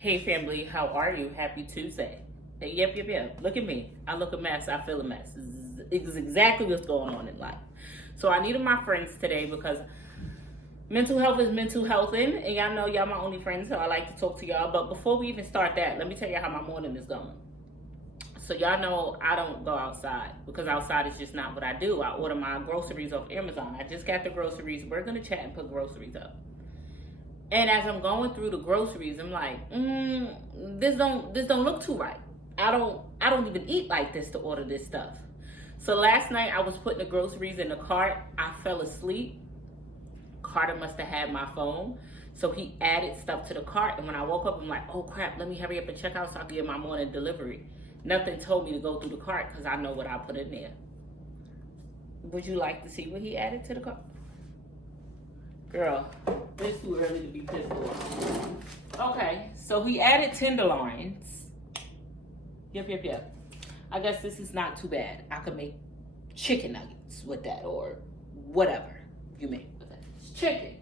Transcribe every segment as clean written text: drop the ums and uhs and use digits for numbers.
Hey family, how are you? Happy Tuesday. Hey, yep. Look at me. I look a mess. I feel a mess. This is exactly what's going on in life. So I needed my friends today because mental health is mental health and y'all know y'all my only friends, so I like to talk to y'all. But before we even start that, let me tell you how my morning is going. So y'all know I don't go outside because outside is just not what I do. I order my groceries off Amazon. I just got the groceries. We're gonna chat and put groceries up. And as I'm going through the groceries, I'm like, this don't look too right. I don't even eat like this to order this stuff. So last night I was putting the groceries in the cart. I fell asleep. Karter must have had my phone. So he added stuff to the cart. And when I woke up, I'm like, oh crap, let me hurry up and check out so I can get my morning delivery. Nothing told me to go through the cart because I know what I put in there. Would you like to see what he added to the cart? Girl, it's too early to be pissed off. Okay, so he added tenderloins. Yep. I guess this is not too bad. I could make chicken nuggets with that or whatever you make with that. It's chicken.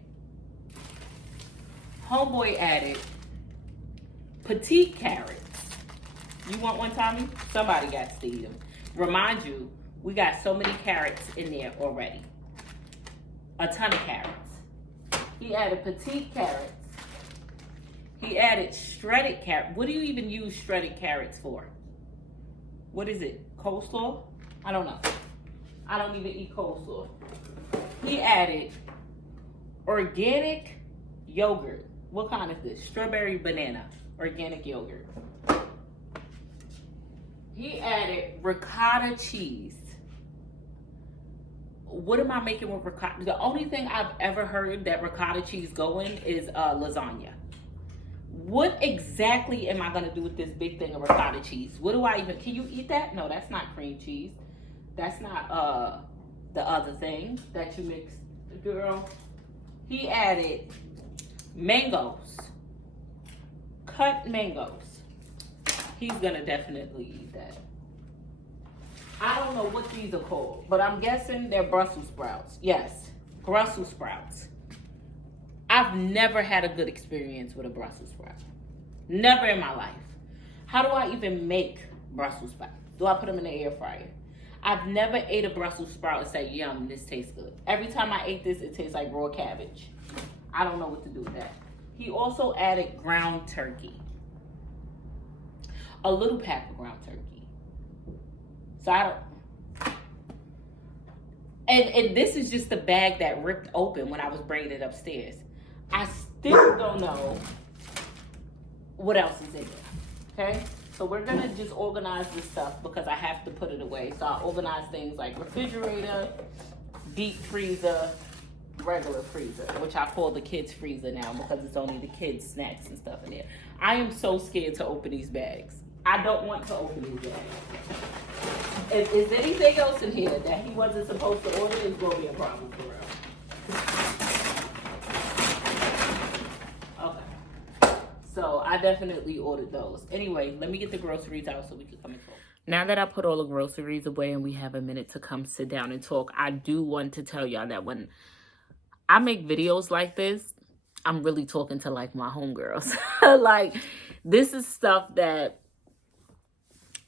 Homeboy added petite carrots. You want one, Tommy? Somebody got to eat them. Remind you, we got so many carrots in there already. A ton of carrots. He added petite carrots. He added shredded carrot. What do you even use shredded carrots for? What is it? Coleslaw? I don't know. I don't even eat coleslaw. He added organic yogurt. What kind is this? Strawberry banana. Organic yogurt. He added ricotta cheese. What am I making with ricotta? The only thing I've ever heard that ricotta cheese go in is lasagna. What exactly am I gonna do with this big thing of ricotta cheese? What do I even, can you eat that? No, that's not cream cheese. That's not the other thing that you mix, girl. He added mangoes, cut mangoes. He's gonna definitely eat that. I don't know what these are called, but I'm guessing they're Brussels sprouts. Yes, Brussels sprouts. I've never had a good experience with a Brussels sprout. Never in my life. How do I even make Brussels sprouts? Do I put them in the air fryer? I've never ate a Brussels sprout and say, yum, this tastes good. Every time I ate this, it tastes like raw cabbage. I don't know what to do with that. He also added ground turkey. A little pack of ground turkey. So I don't, and this is just the bag that ripped open when I was bringing it upstairs. I still don't know what else is in there, okay? So we're gonna just organize this stuff because I have to put it away. So I organize things like refrigerator, deep freezer, regular freezer, which I call the kids freezer now because it's only the kids snacks and stuff in there. I am so scared to open these bags. I don't want to open these bags. If there's anything else in here that he wasn't supposed to order, it's going to be a problem for real. Okay. So I definitely ordered those. Anyway, let me get the groceries out so we can come and talk. Now that I put all the groceries away and we have a minute to come sit down and talk, I do want to tell y'all that when I make videos like this, I'm really talking to like my homegirls. Like, this is stuff that,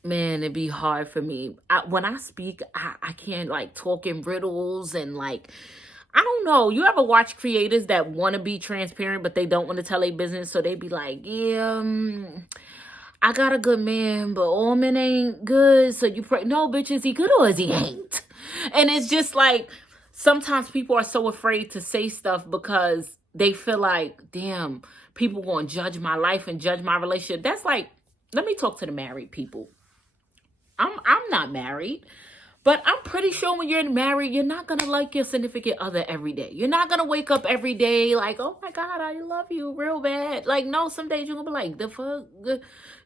man, it'd be hard for me. When I speak, I can't like talk in riddles and like, I don't know. You ever watch creators that want to be transparent, but they don't want to tell their business? So they be like, yeah, I got a good man, but all men ain't good. So you pray, no, bitch, is he good or is he ain't? And it's just like, sometimes people are so afraid to say stuff because they feel like, damn, people gonna judge my life and judge my relationship. That's like, let me talk to the married people. I'm not married, but I'm pretty sure when you're married, you're not gonna like your significant other every day. You're not gonna wake up every day like, oh my God, I love you real bad. Like, no, some days you're gonna be like, the fuck,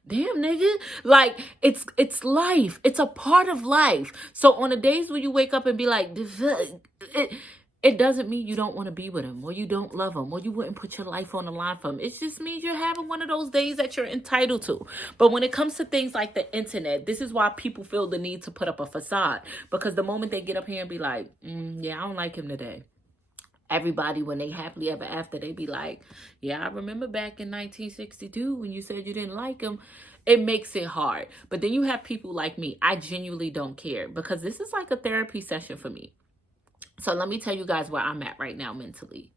damn nigga. Like, it's life. It's a part of life. So on the days when you wake up and be like, the fuck, it doesn't mean you don't want to be with him or you don't love him or you wouldn't put your life on the line for him. It just means you're having one of those days that you're entitled to. But when it comes to things like the internet, this is why people feel the need to put up a facade. Because the moment they get up here and be like, yeah, I don't like him today. Everybody, when they happily ever after, they be like, yeah, I remember back in 1962 when you said you didn't like him. It makes it hard. But then you have people like me. I genuinely don't care because this is like a therapy session for me. So let me tell you guys where I'm at right now mentally.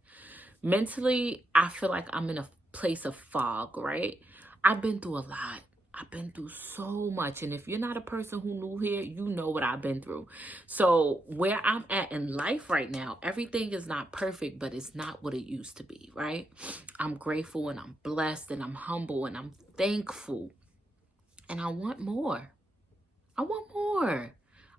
Mentally, I feel like I'm in a place of fog, right? I've been through a lot. I've been through so much. And if you're not a person who knew here, you know what I've been through. So where I'm at in life right now, everything is not perfect, but it's not what it used to be, right? I'm grateful and I'm blessed and I'm humble and I'm thankful. And I want more. I want more.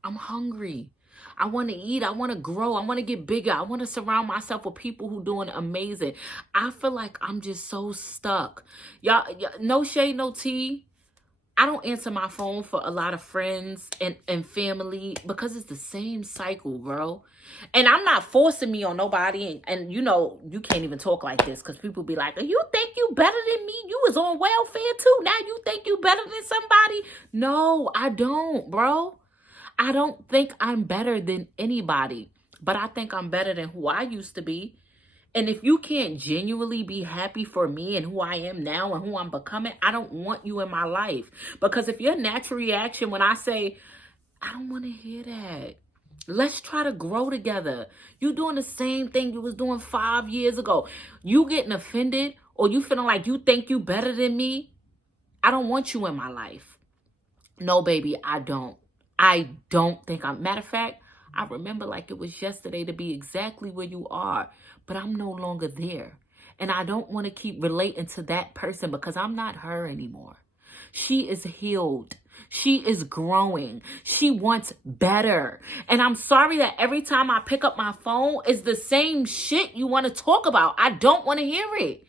I'm hungry. I want to eat. I want to grow. I want to get bigger. I want to surround myself with people who doing amazing. I feel like I'm just so stuck. Y'all, no shade, no tea. I don't answer my phone for a lot of friends and family because it's the same cycle, bro. And I'm not forcing me on nobody. And you know, you can't even talk like this because people be like, you think you better than me? You was on welfare too. Now you think you better than somebody? No, I don't, bro. I don't think I'm better than anybody, but I think I'm better than who I used to be. And if you can't genuinely be happy for me and who I am now and who I'm becoming, I don't want you in my life. Because if your natural reaction when I say, I don't want to hear that. Let's try to grow together. You doing the same thing you was doing 5 years ago. You getting offended or you feeling like you think you better than me. I don't want you in my life. No, baby, I don't. I don't think I'm, matter of fact, I remember like it was yesterday to be exactly where you are, but I'm no longer there. And I don't want to keep relating to that person because I'm not her anymore. She is healed. She is growing. She wants better. And I'm sorry that every time I pick up my phone, it's the same shit you want to talk about. I don't want to hear it.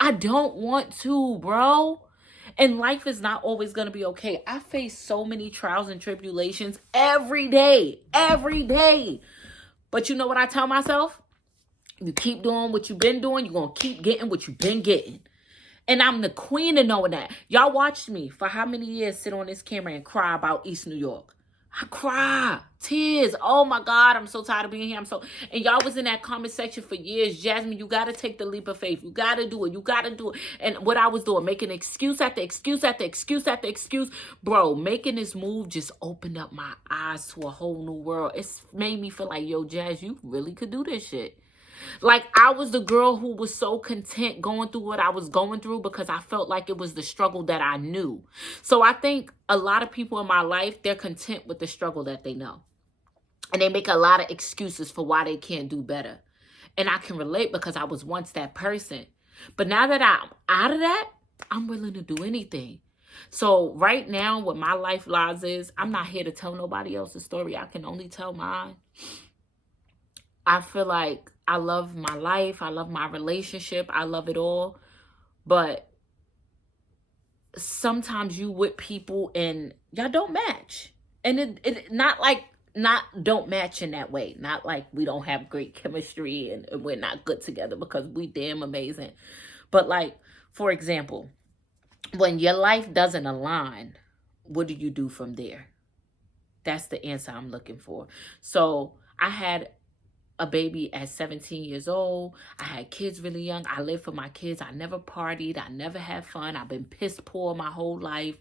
I don't want to, bro. And life is not always going to be okay. I face so many trials and tribulations every day. But you know what I tell myself? You keep doing what you've been doing, you're going to keep getting what you've been getting. And I'm the queen of knowing that. Y'all watched me for how many years sit on this camera and cry about East New York? I cry. Tears. Oh my God, I'm so tired of being here. And y'all was in that comment section for years. Jasmine, you got to take the leap of faith. You got to do it. You got to do it. And what I was doing, making excuse after excuse after excuse after excuse. Bro, making this move just opened up my eyes to a whole new world. It's made me feel like, yo, Jazz, you really could do this shit. Like, I was the girl who was so content going through what I was going through because I felt like it was the struggle that I knew. So I think a lot of people in my life, they're content with the struggle that they know. And they make a lot of excuses for why they can't do better. And I can relate because I was once that person. But now that I'm out of that, I'm willing to do anything. So right now, what my life lies is, I'm not here to tell nobody else's story. I can only tell mine. I feel like I love my life. I love my relationship. I love it all. But sometimes you with people and y'all don't match. And it not don't match in that way. Not like we don't have great chemistry and we're not good together because we damn amazing. But like, for example, when your life doesn't align, what do you do from there? That's the answer I'm looking for. So I had a baby at 17 years old. I had kids really young. I lived for my kids. I never partied. I never had fun. I've been piss poor my whole life.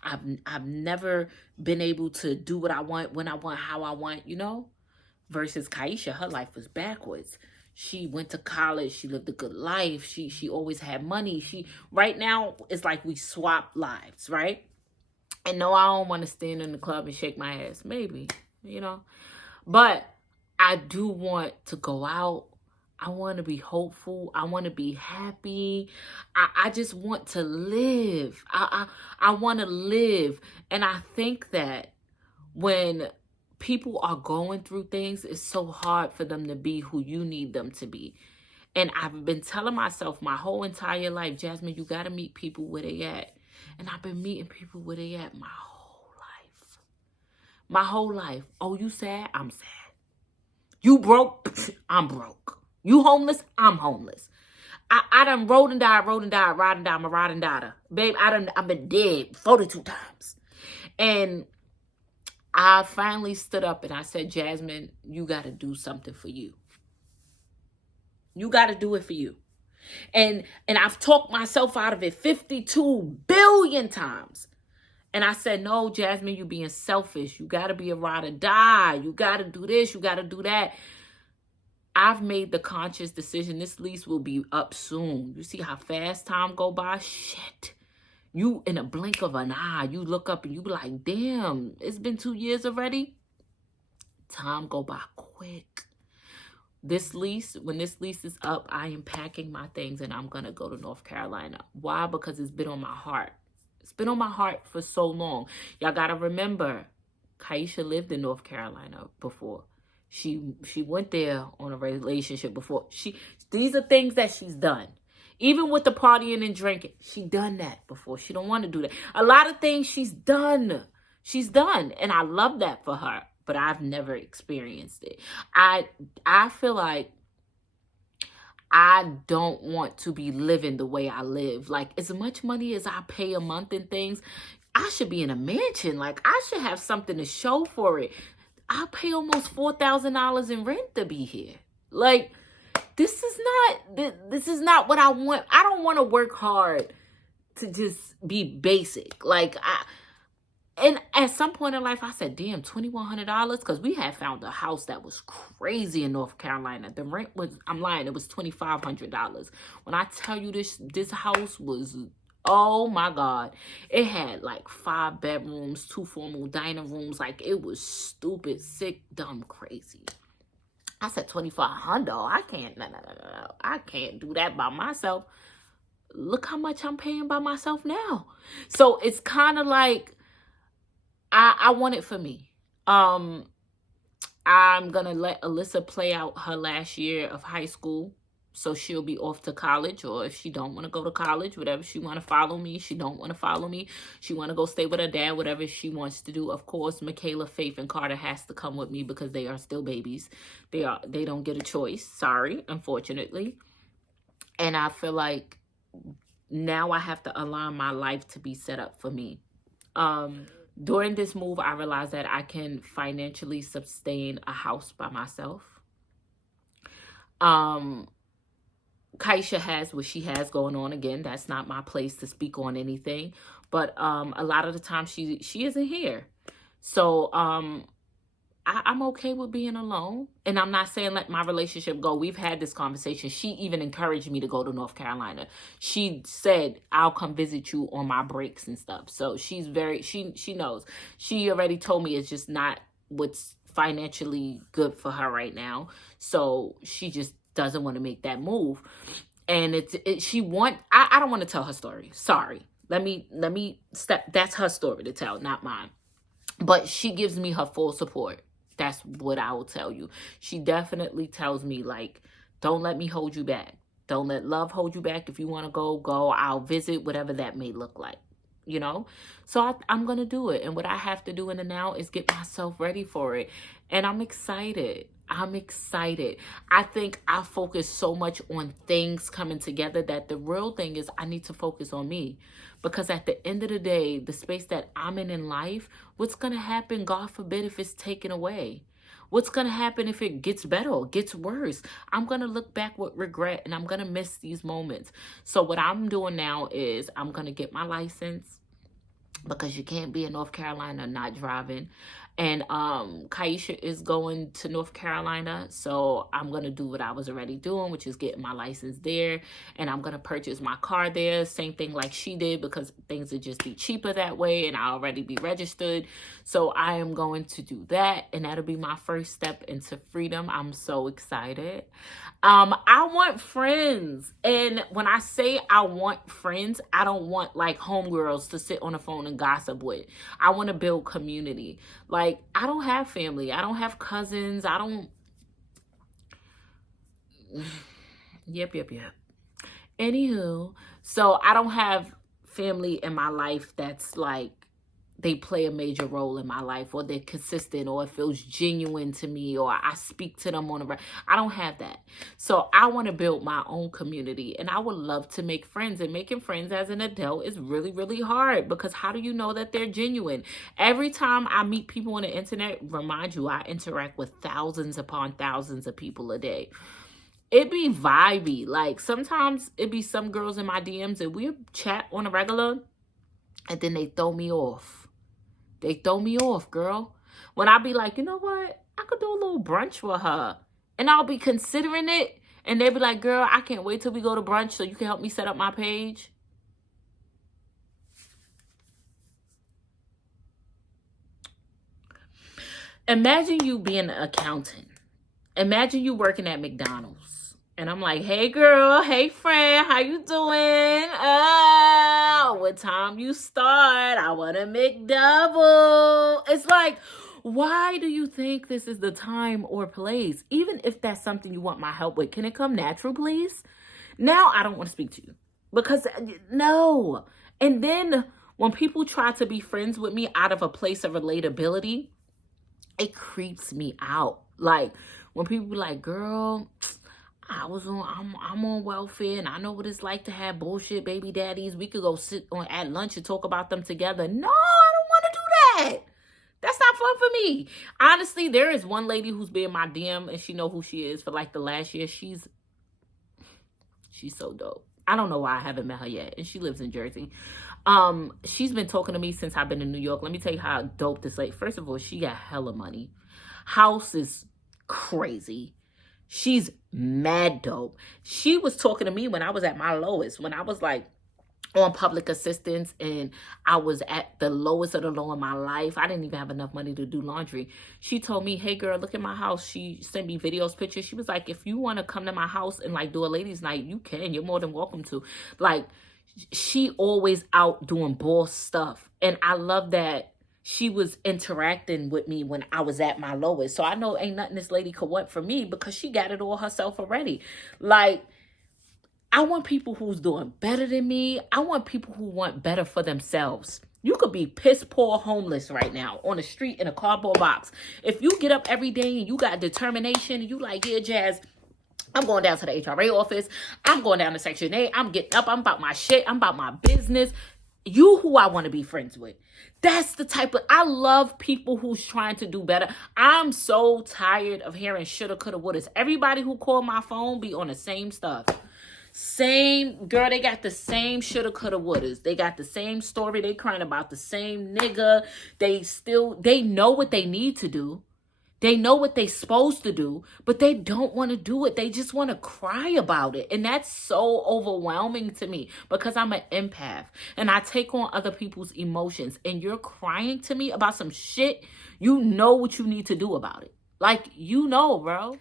I've never been able to do what I want, when I want, how I want, you know? Versus Kaisha, her life was backwards. She went to college. She lived a good life. She always had money. Right now, it's like we swap lives, right? And no, I don't want to stand in the club and shake my ass. Maybe, you know? But I do want to go out. I want to be hopeful. I want to be happy. I just want to live. I want to live. And I think that when people are going through things, it's so hard for them to be who you need them to be. And I've been telling myself my whole entire life, Jasmine, you got to meet people where they at. And I've been meeting people where they at my whole life. My whole life. Oh, you sad? I'm sad. You broke? I'm broke. You homeless? I'm homeless. I done rode and died, riding my riding daughter. Babe, I've been dead 42 times. And I finally stood up and I said, Jasmine, you got to do something for you. You got to do it for you. And I've talked myself out of it 52 billion times. And I said, no, Jasmine, you being selfish. You got to be a ride or die. You got to do this. You got to do that. I've made the conscious decision. This lease will be up soon. You see how fast time go by? Shit. You, in a blink of an eye, you look up and you be like, damn, it's been 2 years already. Time go by quick. This lease, when this lease is up, I am packing my things and I'm going to go to North Carolina. Why? Because it's been on my heart. It's been on my heart for so long. Y'all got to remember, Kaisha lived in North Carolina before. She went there on a relationship before. These are things that she's done. Even with the partying and drinking, she done that before. She don't want to do that. A lot of things she's done. She's done. And I love that for her. But I've never experienced it. I feel like I don't want to be living the way I live. Like, as much money as I pay a month and things, I should be in a mansion. Like, I should have something to show for it. I pay almost $4,000 in rent to be here. Like, this is not what I want. I don't want to work hard to just be basic. Like, and at some point in life, I said, damn, $2,100? Because we had found a house that was crazy in North Carolina. The rent was, I'm lying, it was $2,500. When I tell you this house was, oh my God. It had like 5 bedrooms, 2 formal dining rooms. Like, it was stupid, sick, dumb, crazy. I said, $2,500. I can't, no. I can't do that by myself. Look how much I'm paying by myself now. So it's kind of like, I want it for me. I'm going to let Alyssa play out her last year of high school. So she'll be off to college, or if she don't want to go to college, whatever, she want to follow me. She don't want to follow me. She want to go stay with her dad, whatever she wants to do. Of course, Makayla, Faith, and Karter has to come with me because they are still babies. They don't get a choice. Sorry, unfortunately. And I feel like now I have to align my life to be set up for me. During this move, I realized that I can financially sustain a house by myself. Kaisha has what she has going on. Again, that's not my place to speak on anything. But a lot of the time, she isn't here. So I'm okay with being alone. And I'm not saying let my relationship go. We've had this conversation. She even encouraged me to go to North Carolina. She said, I'll come visit you on my breaks and stuff. So she's she knows. She already told me it's just not what's financially good for her right now. So she just doesn't want to make that move. And I don't want to tell her story. Sorry. Let me step. That's her story to tell, not mine. But she gives me her full support. That's what I will tell you. She definitely tells me, like, don't let me hold you back. Don't let love hold you back. If you want to go. I'll visit, whatever that may look like, you know? So I'm going to do it. And what I have to do in the now is get myself ready for it. And I'm excited. I think I focus so much on things coming together that the real thing is I need to focus on me. Because at the end of the day, the space that I'm in life, what's going to happen, God forbid, if it's taken away? What's going to happen if it gets better or gets worse? I'm going to look back with regret and I'm going to miss these moments. So what I'm doing now is I'm going to get my license, because you can't be in North Carolina not driving. And Kaisha is going to North Carolina, so I'm going to do what I was already doing, which is getting my license there. And I'm going to purchase my car there, same thing like she did, because things would just be cheaper that way, and I'll already be registered. So I am going to do that, and that'll be my first step into freedom. I'm so excited. I want friends. And when I say I want friends, I don't want like homegirls to sit on the phone and gossip with. I want to build community. Like, I don't have family. I don't have cousins. I don't. Yep. Anywho, so I don't have family in my life that's like, they play a major role in my life, or they're consistent, or it feels genuine to me, or I speak to them on I don't have that. So I want to build my own community, and I would love to make friends. And making friends as an adult is really, really hard, because how do you know that they're genuine? Every time I meet people on the internet, remind you, I interact with thousands upon thousands of people a day. it be vibey. Like, sometimes it be some girls in my DMs and we chat on a regular, and then they throw me off. They throw me off, girl. When I be like, you know what? I could do a little brunch with her. And I'll be considering it. And they be like, girl, I can't wait till we go to brunch so you can help me set up my page. Imagine you being an accountant. Imagine you working at McDonald's. And I'm like, hey, girl. Hey, friend. How you doing? What time you start? I want a McDouble. It's like, why do you think this is the time or place? Even if that's something you want my help with, can it come natural, please? Now I don't want to speak to you. Because, no. And then when people try to be friends with me out of a place of relatability, it creeps me out. Like, when people be like, girl, I'm on welfare and I know what it's like to have bullshit baby daddies. We could go sit at lunch and talk about them together. No, I don't want to do that. That's not fun for me. Honestly, there is one lady who's been in my DM and she know who she is for like the last year. She's so dope. I don't know why I haven't met her yet. And she lives in Jersey. She's been talking to me since I've been in New York. Let me tell you how dope this lady. First of all, she got hella money. House is crazy. She's mad dope. She was talking to me when I was at my lowest, when I was like on public assistance and I was at the lowest of the low in my life. I didn't even have enough money to do laundry. She told me, hey girl, look at my house. She sent me videos, pictures. She was like, if you want to come to my house and like do a ladies night, you can. You're more than welcome to. Like, she always out doing boss stuff. And I love that she was interacting with me when I was at my lowest. So I know ain't nothing this lady could want from me because she got it all herself already. Like, I want people who's doing better than me. I want people who want better for themselves. You could be piss poor homeless right now on the street in a cardboard box. If you get up every day and you got determination and you like, yeah, Jazz, I'm going down to the HRA office. I'm going down to Section 8. I'm getting up. I'm about my shit. I'm about my business. You who I want to be friends with. That's the type of, I love people who's trying to do better. I'm so tired of hearing shoulda, coulda, wouldas. Everybody who called my phone be on the same stuff. Same, girl, they got the same shoulda, coulda, wouldas. They got the same story. They crying about the same nigga. They know what they need to do. They know what they supposed to do, but they don't want to do it. They just want to cry about it. And that's so overwhelming to me because I'm an empath and I take on other people's emotions. And you're crying to me about some shit. You know what you need to do about it. Like, you know, bro.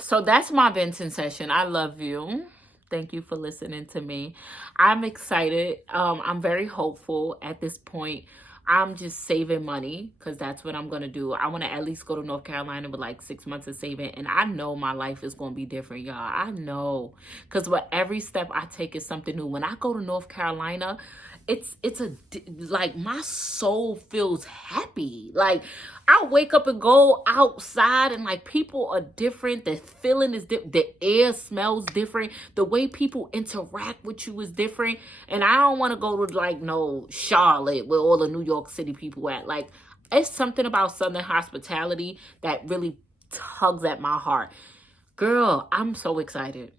So that's my venting session. I love you. Thank you for listening to me. I'm excited. I'm very hopeful at this point. I'm just saving money because that's what I'm going to do. I want to at least go to North Carolina with like 6 months of saving. And I know my life is going to be different, y'all. I know. Because with every step I take is something new. When I go to North Carolina, it's like my soul feels happy. Like I wake up and go outside and like people are different. The feeling is different. The air smells different. The way people interact with you is different. And I don't want to go to like no Charlotte where all the New York City people at. Like it's something about Southern hospitality that really tugs at my heart. Girl, I'm so excited.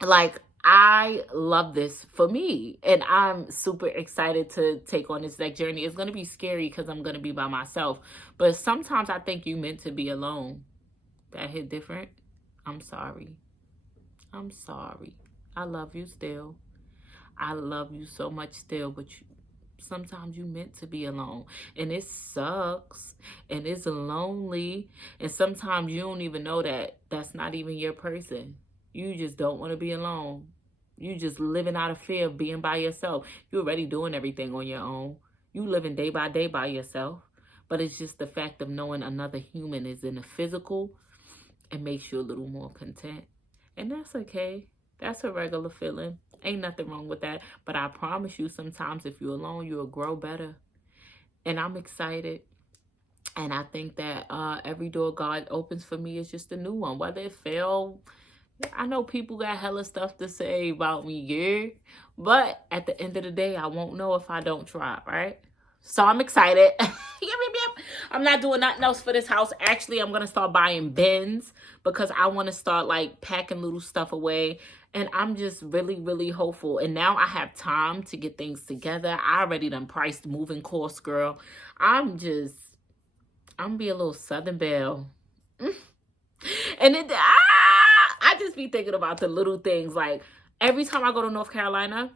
Like I love this for me and I'm super excited to take on this next journey. It's going to be scary because I'm going to be by myself, but sometimes I think you meant to be alone. That hit different. I'm sorry. I'm sorry. I love you still. I love you so much still, but sometimes you meant to be alone and it sucks and it's lonely and sometimes you don't even know that that's not even your person. You just don't want to be alone. You just living out of fear of being by yourself. You're already doing everything on your own. You living day by day by yourself. But it's just the fact of knowing another human is in the physical. It makes you a little more content. And that's okay. That's a regular feeling. Ain't nothing wrong with that. But I promise you sometimes if you're alone, you'll grow better. And I'm excited. And I think that every door God opens for me is just a new one. Whether it fail, I know people got hella stuff to say about me, yeah. But at the end of the day, I won't know if I don't try, right? So I'm excited. I'm not doing nothing else for this house. Actually, I'm going to start buying bins because I want to start like packing little stuff away. And I'm just really, really hopeful. And now I have time to get things together. I already done priced moving costs, girl. I'm be a little Southern Belle. And I just be thinking about the little things. Like every time I go to North Carolina,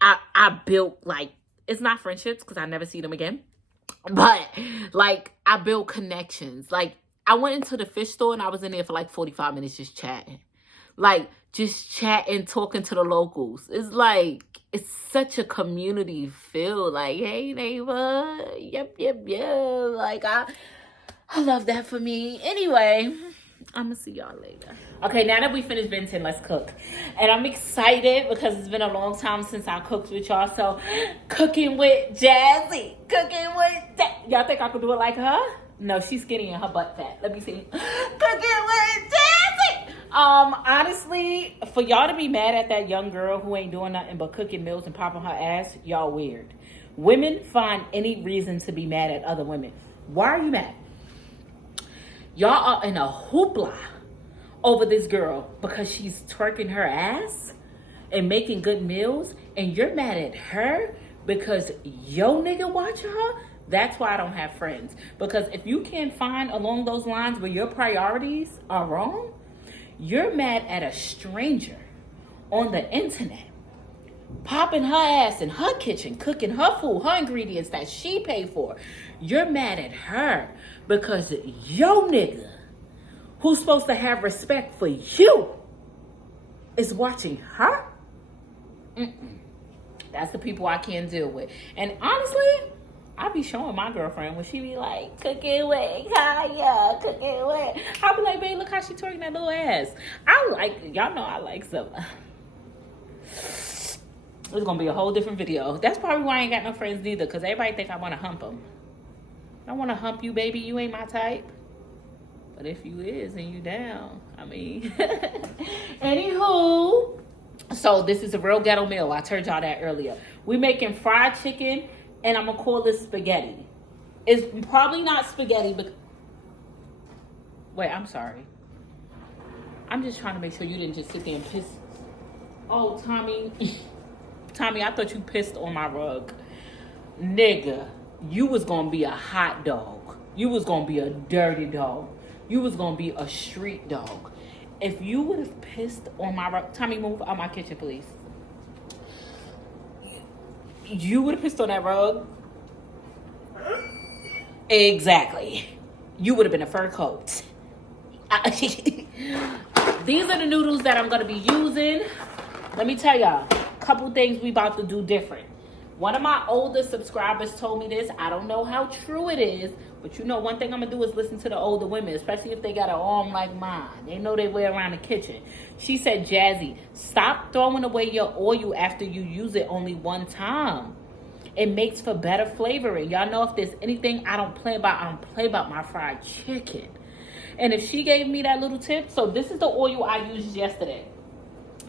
I built like, it's not friendships because I never see them again. But like I built connections. Like I went into the fish store and I was in there for like 45 minutes just chatting. Like just chatting, talking to the locals. It's like, it's such a community feel. Like, hey neighbor, yep. Like I love that for me. Anyway, I'm gonna see y'all later. Okay, now that we finished venting, let's cook. And I'm excited because it's been a long time since I cooked with y'all. So, cooking with Jazzy. Y'all think I could do it like her? No, she's skinny and her butt fat. Let me see. Cooking with Jazzy. Honestly, for y'all to be mad at that young girl who ain't doing nothing but cooking meals and popping her ass, y'all weird. Women find any reason to be mad at other women. Why are you mad? Y'all are in a hoopla over this girl because she's twerking her ass and making good meals, and you're mad at her because yo nigga watching her? That's why I don't have friends. Because if you can't find along those lines where your priorities are wrong, you're mad at a stranger on the internet, popping her ass in her kitchen, cooking her food, her ingredients that she paid for. You're mad at her because yo nigga, who's supposed to have respect for you, is watching her? That's the people I can't deal with. And honestly, I be showing my girlfriend when she be like, cooking with Kaya, cooking with. I'll be like, babe, look how she twerking that little ass. Y'all know I like some. It's gonna be a whole different video. That's probably why I ain't got no friends neither, because everybody think I want to hump them. I want to hump you, baby. You ain't my type. But if you is and you down, I mean. Anywho, so this is a real ghetto meal. I told y'all that earlier. We making fried chicken, and I'm going to call this spaghetti. It's probably not spaghetti, but... Wait, I'm sorry. I'm just trying to make sure you didn't just sit there and piss. Oh, Tommy. Tommy, I thought you pissed on my rug. Nigga, you was going to be a hot dog. You was going to be a dirty dog. You was going to be a street dog. If you would have pissed on my rug... Tommy, move out my kitchen, please. You would have pissed on that rug? Exactly. You would have been a fur coat. These are the noodles that I'm going to be using. Let me tell y'all, a couple things we about to do different. One of my older subscribers told me this. I don't know how true it is, but you know one thing I'm going to do is listen to the older women, especially if they got an arm like mine. They know their way around the kitchen. She said, Jazzy, stop throwing away your oil after you use it only one time. It makes for better flavoring. Y'all know if there's anything I don't play about my fried chicken. And if she gave me that little tip, so this is the oil I used yesterday.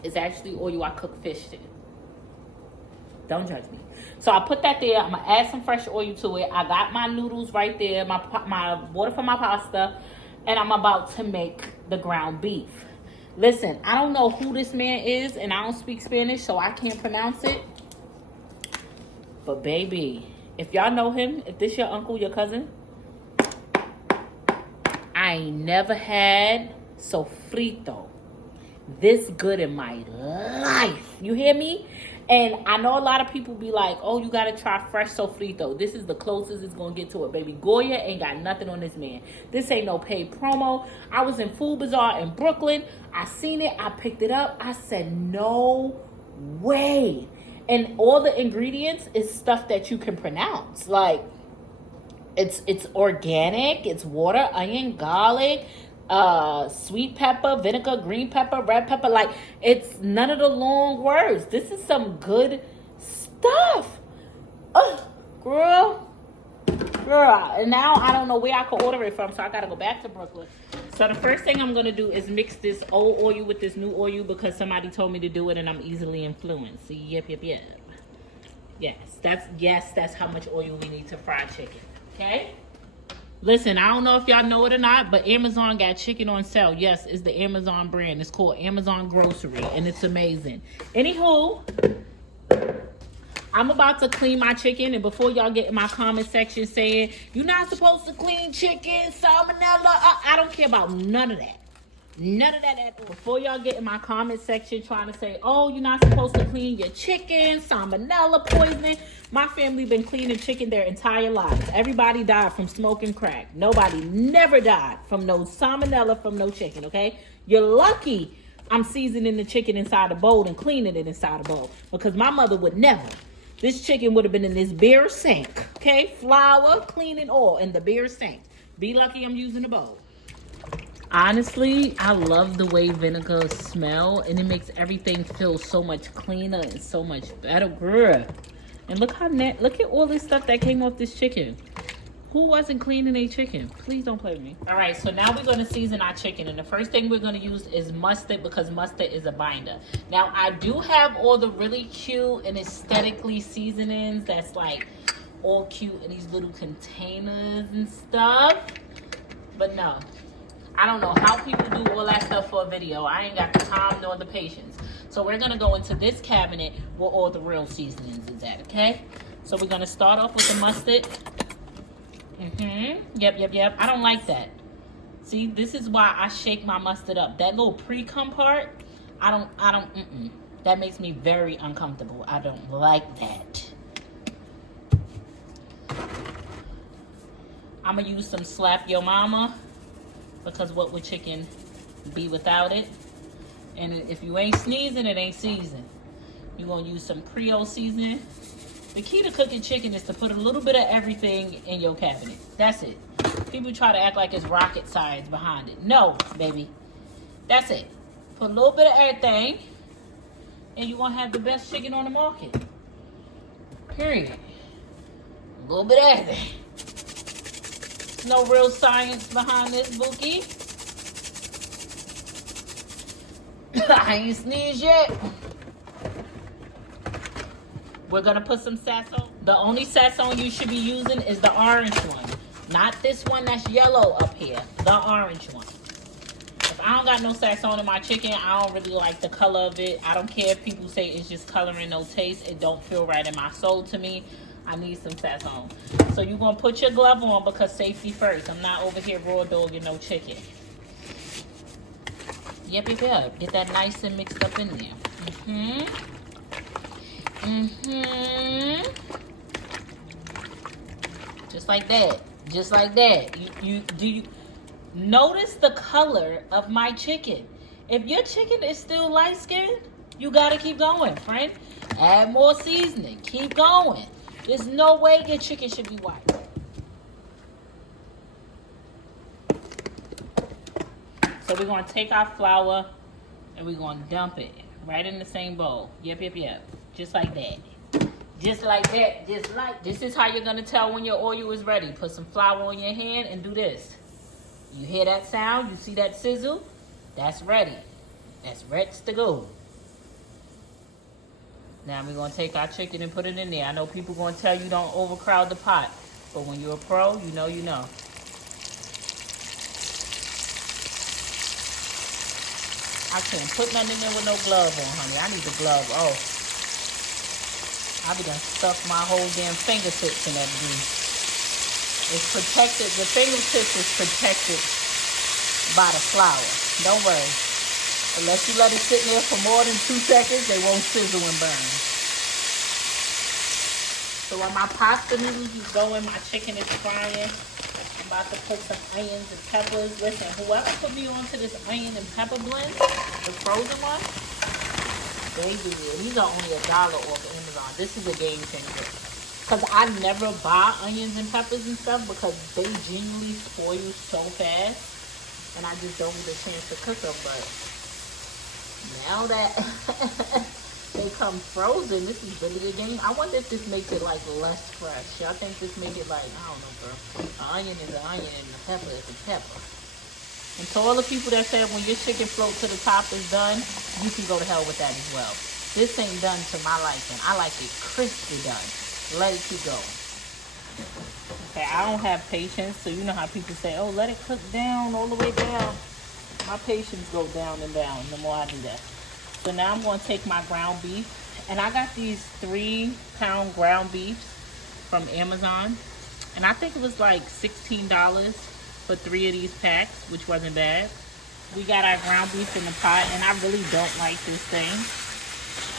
It's actually oil I cook fish in. Don't judge me. So I put that there. I'm going to add some fresh oil to it. I got my noodles right there, my water for my pasta, and I'm about to make the ground beef. Listen, I don't know who this man is, and I don't speak Spanish, so I can't pronounce it. But baby, if y'all know him, if this your uncle, your cousin, I ain't never had sofrito this good in my life. You hear me? And I know a lot of people be like, oh, you got to try fresh sofrito. This is the closest it's going to get to it, baby. Goya ain't got nothing on this man. This ain't no paid promo. I was in Food Bazaar in Brooklyn. I seen it. I picked it up. I said, no way. And all the ingredients is stuff that you can pronounce. Like, it's organic. It's water, onion, garlic, sweet pepper, vinegar, green pepper, red pepper. Like, it's none of the long words. This is some good stuff. Girl. And now I don't know where I could order it from, so I gotta go back to Brooklyn. So the first thing I'm gonna do is mix this old oil with this new oil because somebody told me to do it and I'm easily influenced. So yep. Yes, that's how much oil we need to fry chicken. Okay? Listen, I don't know if y'all know it or not, but Amazon got chicken on sale. Yes, it's the Amazon brand. It's called Amazon Grocery, and it's amazing. Anywho, I'm about to clean my chicken, and before y'all get in my comment section saying, you're not supposed to clean chicken, salmonella, I don't care about none of that. None of that at all. Before y'all get in my comment section trying to say, oh, you're not supposed to clean your chicken, salmonella poisoning. My family been cleaning chicken their entire lives. Everybody died from smoking crack. Nobody never died from no salmonella from no chicken, okay? You're lucky I'm seasoning the chicken inside a bowl and cleaning it inside a bowl, because my mother would never. This chicken would have been in this bare sink, okay? Flour, cleaning oil in the bare sink. Be lucky I'm using a bowl. Honestly, I love the way vinegar smell, and it makes everything feel so much cleaner and so much better, girl. And look at all this stuff that came off this chicken. Who wasn't cleaning a chicken? Please don't play with me. All right, so now we're gonna season our chicken, and the first thing we're gonna use is mustard, because mustard is a binder. Now, I do have all the really cute and aesthetically seasonings that's like all cute in these little containers and stuff, but no. I don't know how people do all that stuff for a video. I ain't got the time nor the patience. So we're gonna go into this cabinet where all the real seasonings is at, okay? So we're gonna start off with the mustard. Yep. I don't like that. See, this is why I shake my mustard up. That little pre-cum part, that makes me very uncomfortable. I don't like that. I'm gonna use some Slap Your Mama, because what would chicken be without it? And if you ain't sneezing, it ain't seasoned. You're gonna use some Creole seasoning. The key to cooking chicken is to put a little bit of everything in your cabinet. That's it. People try to act like it's rocket science behind it. No, baby. That's it. Put a little bit of everything, and you're gonna have the best chicken on the market. Period. A little bit of everything. No real science behind this, Bookie. I ain't sneezed yet. We're gonna put some sazon. The only sazon you should be using is the orange one. Not this one that's yellow up here. The orange one. If I don't got no sazon in my chicken, I don't really like the color of it. I don't care if people say it's just coloring, no taste. It don't feel right in my soul to me. I need some sazon. So you're going to put your glove on, because safety first. I'm not over here raw dogging no chicken. Yep. Get that nice and mixed up in there. Just like that. Just like that. Do you notice the color of my chicken? If your chicken is still light skinned, you got to keep going, friend. Add more seasoning. Keep going. There's no way your chicken should be white. So we're going to take our flour and we're going to dump it right in the same bowl. Yep. Just like that. Just like that. This is how you're going to tell when your oil is ready. Put some flour on your hand and do this. You hear that sound? You see that sizzle? That's ready. That's ready to go. Now we're going to take our chicken and put it in there. I know people going to tell you don't overcrowd the pot. But when you're a pro, you know you know. I can't put nothing in there with no glove on, honey. I need the glove. Oh. I be done stuck my whole damn fingertips in that grease. It's protected. The fingertips is protected by the flour. Don't worry. Unless you let it sit there for more than 2 seconds, they won't sizzle and burn. So while my pasta noodles is going, my chicken is frying. I'm about to put some onions and peppers. Listen, whoever put me onto this onion and pepper blend, the frozen one, they do it. These are only $1 off of Amazon. This is a game changer. Because I never buy onions and peppers and stuff because they genuinely spoil so fast. And I just don't get a chance to cook them, but now that they come frozen, this is really a game. I wonder if this makes it like less fresh. Y'all think this make it like, I don't know, girl. An onion is an onion and the pepper is a pepper. And to all the people that said when your chicken float to the top is done, you can go to hell with that as well. This ain't done to my liking. I like it crispy done. Let it keep going. Okay, I don't have patience, so you know how people say, oh, let it cook down, all the way down. My patience go down and down the more I do that. So now I'm going to take my ground beef, and I got these 3-pound ground beefs from Amazon, and I think it was like $16 for 3 of these packs, which wasn't bad. We got our ground beef in the pot, and I really don't like this thing,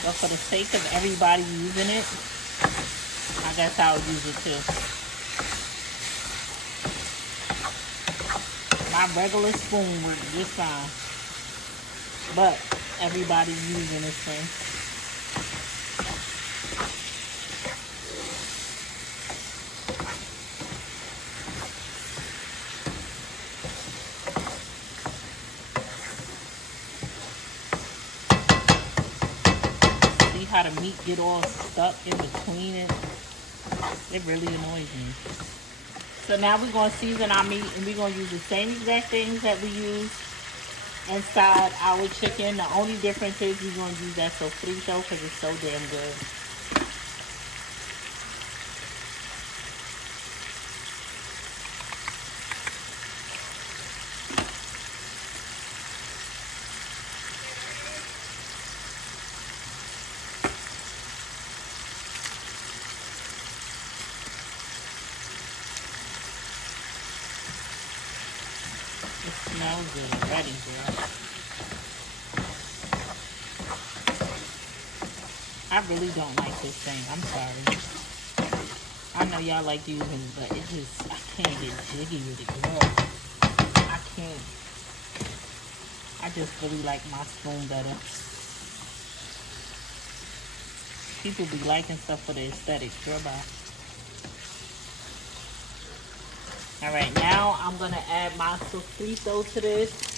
but for the sake of everybody using it, I guess I'll use it too. My regular spoon works just fine, but everybody's using this thing. See how the meat get all stuck in between it? It really annoys me. So now we're going to season our meat, and we're going to use the same exact things that we use inside our chicken. The only difference is we're going to use that sofrito because it's so damn good. It smells good already, girl. I really don't like this thing. I'm sorry. I know y'all like using it, but it just, I can't get jiggy with it, girl. I can't. I just really like my spoon better. People be liking stuff for the aesthetics, girl, bye. All right, now I'm gonna add my sofrito to this.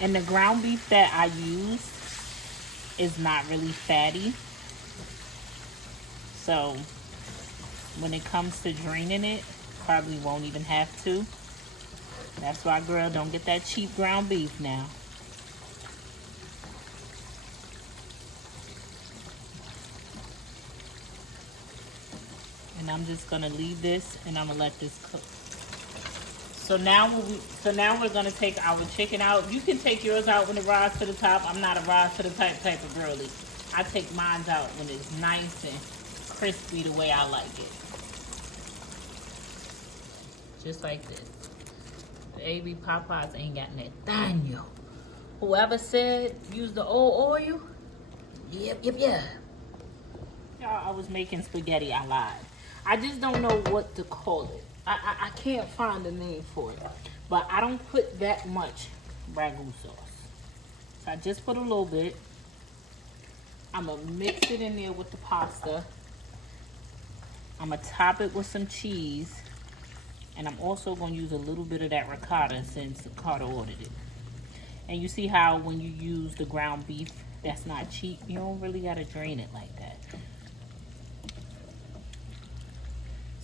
And the ground beef that I use is not really fatty. So when it comes to draining it, probably won't even have to. That's why, girl, don't get that cheap ground beef now. And I'm just gonna leave this, and I'm gonna let this cook. So now we're gonna take our chicken out. You can take yours out when it rises to the top. I'm not a rise to the type of girly. I take mine out when it's nice and crispy the way I like it. Just like this. Baby, Popeyes ain't got Nathaniel. Whoever said use the old oil, yep. Y'all, I was making spaghetti, I lied. I just don't know what to call it. I can't find a name for it. But I don't put that much ragu sauce. So I just put a little bit. I'm going to mix it in there with the pasta. I'm going to top it with some cheese. And I'm also going to use a little bit of that ricotta since Karter ordered it. And you see how when you use the ground beef, that's not cheap. You don't really got to drain it like that.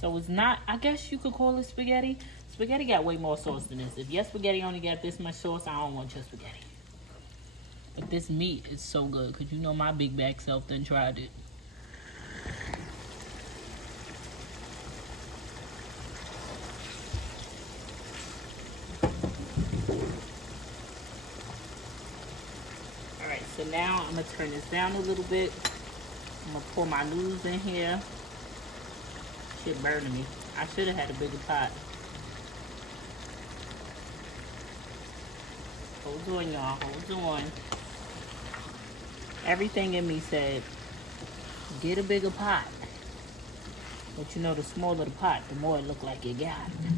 So it's not, I guess you could call it spaghetti. Spaghetti got way more sauce than this. If your spaghetti only got this much sauce, I don't want your spaghetti. But this meat is so good because you know my big bag self done tried it. Alright, so now I'm going to turn this down a little bit. I'm going to pour my noodles in here. Shit burning me. I should have had a bigger pot. Hold on, y'all. Hold on. Everything in me said, get a bigger pot. But you know, the smaller the pot, the more it look like you got it.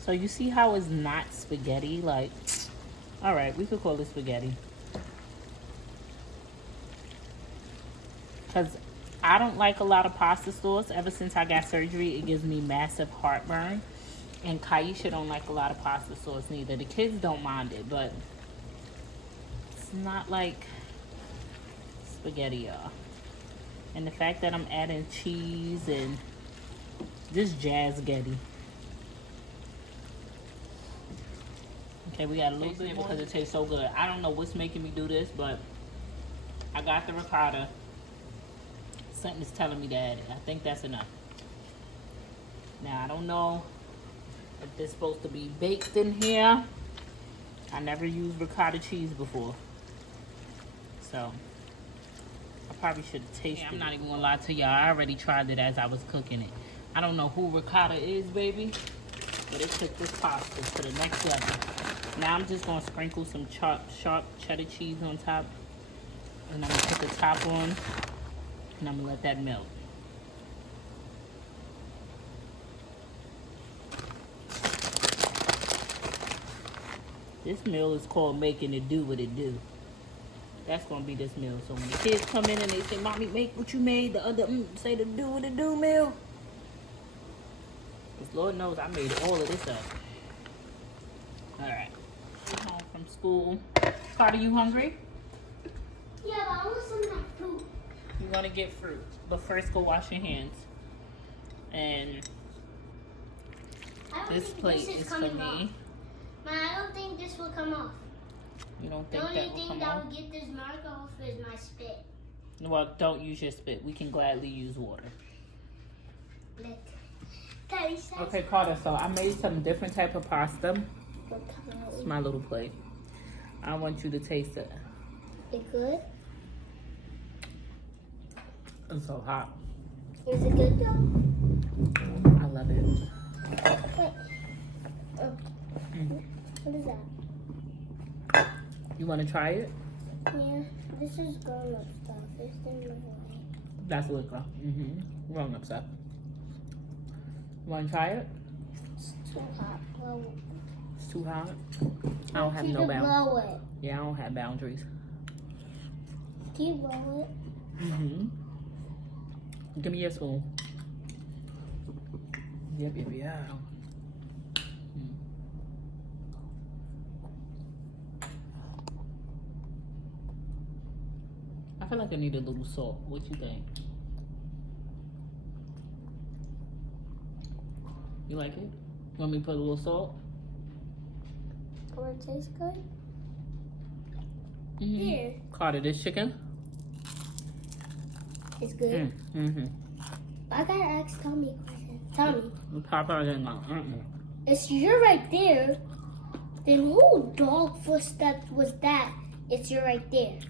So you see how it's not spaghetti? Like, all right, we could call it spaghetti. Because I don't like a lot of pasta sauce. Ever since I got surgery, it gives me massive heartburn. And Kaisha don't like a lot of pasta sauce neither. The kids don't mind it, but it's not like spaghetti, y'all. And the fact that I'm adding cheese and just jazz-getty. Okay, we got a little bit more because it tastes so good. I don't know what's making me do this, but I got the ricotta. Something's telling me to add it. I think that's enough. Now, I don't know if this is supposed to be baked in here. I never used ricotta cheese before. So, I probably should have tasted it. I'm not even gonna lie to y'all. I already tried it as I was cooking it. I don't know who ricotta is, baby, but it took this pasta to the next level. Now I'm just gonna sprinkle some sharp cheddar cheese on top. And I'm gonna put the top on, and I'm gonna let that melt. This meal is called making it do what it do. That's gonna be this meal. So when the kids come in and they say, "Mommy, make what you made," the other say the do what it do meal. Because Lord knows I made all of this up. Alright. Home from school. Karter, you hungry? Yeah, but I want some of that fruit. You want to get fruit. But first go wash your hands. And this plate is for me. Ma, I don't think this will come off. You don't think that will come off? The only thing that will get this mark off is my spit. Well, don't use your spit. We can gladly use water. Okay, Karter, so I made some different type of pasta. It's my little plate. I want you to taste it. It good? It's so hot. Is it good though? I love it. Wait. What is that? You want to try it? Yeah, this is grown-up stuff. This is the way. That's liquor. Grown-up stuff. You want to try it? It's too hot. Blow it. It's too hot? I don't have no boundaries. Blow it. Yeah, I don't have boundaries. Can you blow it? Give me your spoon. Yep. I feel like I need a little salt. What you think? You like it? Want me to put a little salt? Will it taste good? Here. Karter, this chicken? It's good. I gotta ask Tommy a question. Tommy. Papa didn't know. It's you're right there. Then who dog footstep was that? It's you're right there.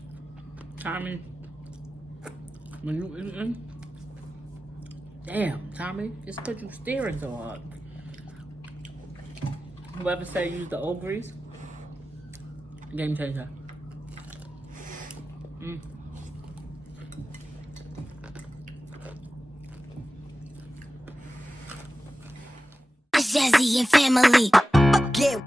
Tommy, when you eating? Damn, Tommy, it's because you staring so hard. Whoever said use the ovaries, game changer. Jazzy and family. Get